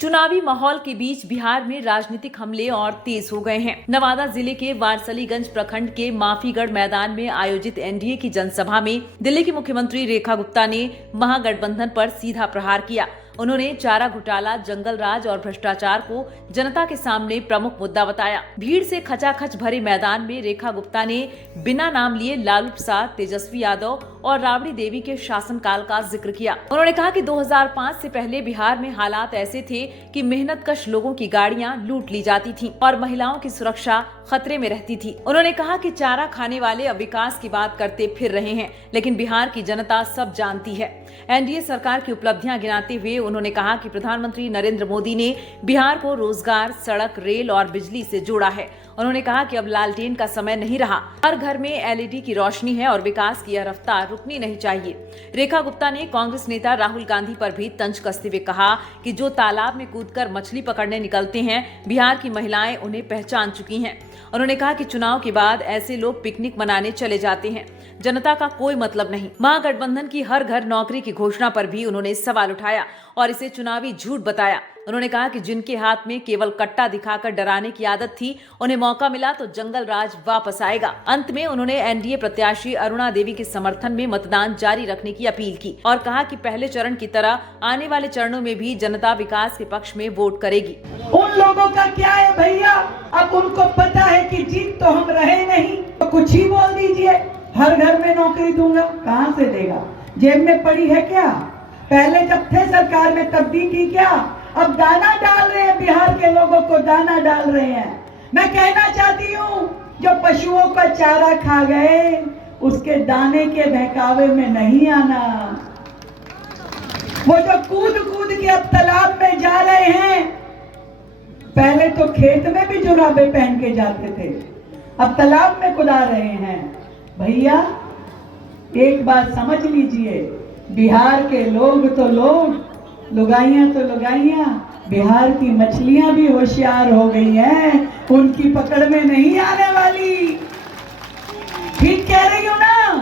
चुनावी माहौल के बीच बिहार में राजनीतिक हमले और तेज हो गए हैं। नवादा जिले के वारसलीगंज प्रखंड के माफीगढ़ मैदान में आयोजित एनडीए की जनसभा में दिल्ली की मुख्यमंत्री रेखा गुप्ता ने महागठबंधन पर सीधा प्रहार किया। उन्होंने चारा घोटाला, जंगल राज और भ्रष्टाचार को जनता के सामने प्रमुख मुद्दा बताया। भीड़ से खचाखच भरे मैदान में रेखा गुप्ता ने बिना नाम लिए लालू प्रसाद, तेजस्वी यादव और राबड़ी देवी के शासनकाल का जिक्र किया। उन्होंने कहा कि 2005 से पहले बिहार में हालात ऐसे थे कि मेहनतकश लोगों की गाड़ियां लूट ली जाती थीं और महिलाओं की सुरक्षा खतरे में रहती थी। उन्होंने कहा कि चारा खाने वाले अब विकास की बात करते फिर रहे हैं, लेकिन बिहार की जनता सब जानती है। एनडीए सरकार की उपलब्धियां गिनाते हुए उन्होंने कहा कि प्रधानमंत्री नरेंद्र मोदी ने बिहार को रोजगार, सड़क, रेल और बिजली से जोड़ा है। उन्होंने कहा कि अब लालटेन का समय नहीं रहा, हर घर में एलईडी की रोशनी है और विकास की यह रफ्तार रुकनी नहीं चाहिए। रेखा गुप्ता ने कांग्रेस नेता राहुल गांधी पर भी तंज कसते हुए कहा कि जो तालाब में कूदकर मछली पकड़ने निकलते हैं, बिहार की महिलाएं उन्हें पहचान चुकी हैं। उन्होंने कहा कि चुनाव के बाद ऐसे लोग पिकनिक मनाने चले जाते हैं, जनता का कोई मतलब नहीं। महागठबंधन की हर घर नौकरी की घोषणा पर भी उन्होंने सवाल उठाया और इसे चुनावी झूठ बताया। उन्होंने कहा कि जिनके हाथ में केवल कट्टा दिखाकर डराने की आदत थी, उन्हें मौका मिला तो जंगल राज वापस आएगा। अंत में उन्होंने एनडीए प्रत्याशी अरुणा देवी के समर्थन में मतदान जारी रखने की अपील की और कहा कि पहले चरण की तरह आने वाले चरणों में भी जनता विकास के पक्ष में वोट करेगी। उन लोगों का क्या है भैया, अब उनको पता है कि जीत तो हम रहे नहीं, तो कुछ ही बोल दीजिए, हर घर में नौकरी दूंगा। कहाँ से देगा? जेब में पड़ी है क्या? पहले जब थे सरकार में तब दी थी क्या? अब दाना डाल रहे हैं, बिहार के लोगों को दाना डाल रहे हैं। मैं कहना चाहती हूँ, जो पशुओं का चारा खा गए उसके दाने के बहकावे में नहीं आना। वो जो कूद कूद के अब तालाब में जा रहे हैं, पहले तो खेत में भी जुराबे पहन के जाते थे, अब तालाब में कुदा रहे हैं। भैया एक बात समझ लीजिए, बिहार के लोग तो लोग, लुगाइयां तो लुगाइयां, बिहार की मछलियां भी होशियार हो गई हैं, उनकी पकड़ में नहीं आने वाली। ठीक कह रही हूं ना?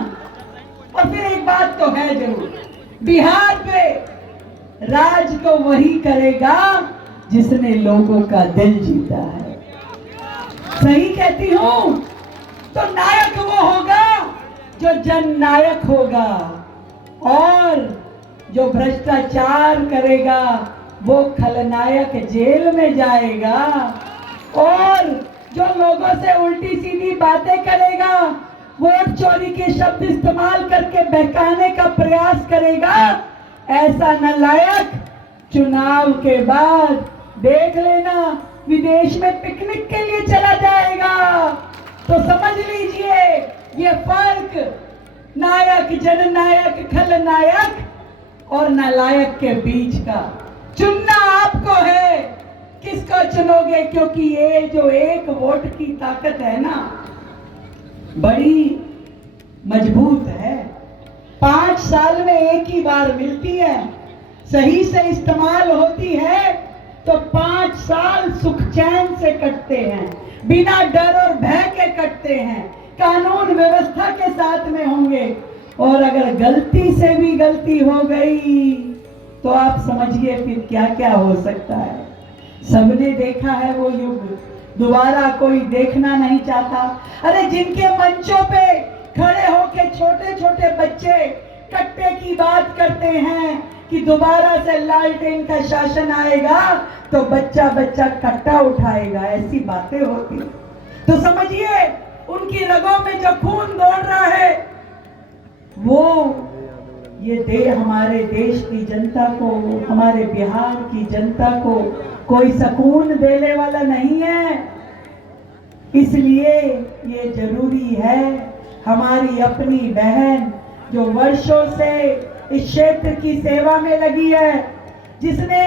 और फिर एक बात तो है जरूर, बिहार पे राज तो वही करेगा जिसने लोगों का दिल जीता है। सही कहती हूं? तो नायक वो होगा जो जननायक होगा, और जो भ्रष्टाचार करेगा वो खलनायक जेल में जाएगा, और जो लोगों से उल्टी सीधी बातें करेगा, वोट चोरी के शब्द इस्तेमाल करके बहकाने का प्रयास करेगा, ऐसा नालायक चुनाव के बाद देख लेना विदेश में पिकनिक के लिए चला जाएगा। तो समझ लीजिए ये फर्क नायक, जननायक, खलनायक और नालायक के बीच का। चुनना आपको है, किसको चुनोगे, क्योंकि ये जो एक वोट की ताकत है ना, बड़ी मजबूत है। 5 साल में एक ही बार मिलती है, सही से इस्तेमाल होती है तो 5 साल सुख चैन से कटते हैं, बिना डर और भय के कटते हैं, कानून व्यवस्था के साथ में होंगे। और अगर गलती से भी गलती हो गई तो आप समझिए फिर क्या क्या हो सकता है। सबने देखा है वो युग, दोबारा कोई देखना नहीं चाहता। अरे जिनके मंचों पे खड़े होके छोटे छोटे बच्चे कट्टे की बात करते हैं कि दोबारा से लालटेन का शासन आएगा तो बच्चा बच्चा कट्टा उठाएगा, ऐसी बातें होती। तो समझिए उनकी रगों में जो खून दौड़ रहा है वो ये हमारे देश की जनता को, हमारे बिहार की जनता को कोई सुकून देने वाला नहीं है। इसलिए ये जरूरी है, हमारी अपनी बहन जो वर्षों से इस क्षेत्र की सेवा में लगी है, जिसने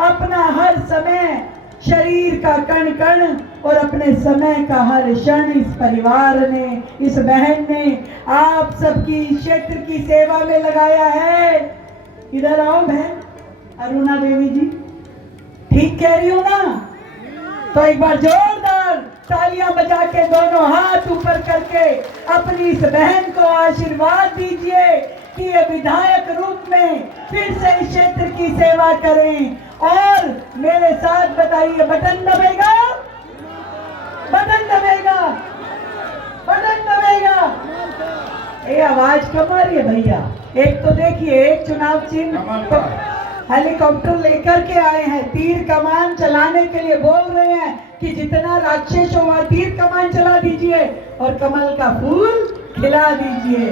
अपना हर समय, शरीर का कण कण और अपने समय का हर क्षण इस परिवार ने, इस बहन ने आप सबकी क्षेत्र की सेवा में लगाया है। इधर आओ बहन अरुणा देवी जी, ठीक कह रही हूं ना? तो एक बार जोरदार तालियां बजा के दोनों हाथ ऊपर करके अपनी इस बहन को आशीर्वाद दीजिए कि ये विधायक रूप में फिर से इस क्षेत्र की सेवा करें और मेरे साथ बताइए, बटन दबेगा, बटन दबेगा, बटन दबेगा। ये आवाज कम आ रही है भैया। एक तो देखिए, एक चुनाव चिन्ह तो हेलीकॉप्टर लेकर के आए हैं, तीर कमान चलाने के लिए बोल रहे हैं कि जितना राक्षस हो वहां तीर कमान चला दीजिए और कमल का फूल खिला दीजिए।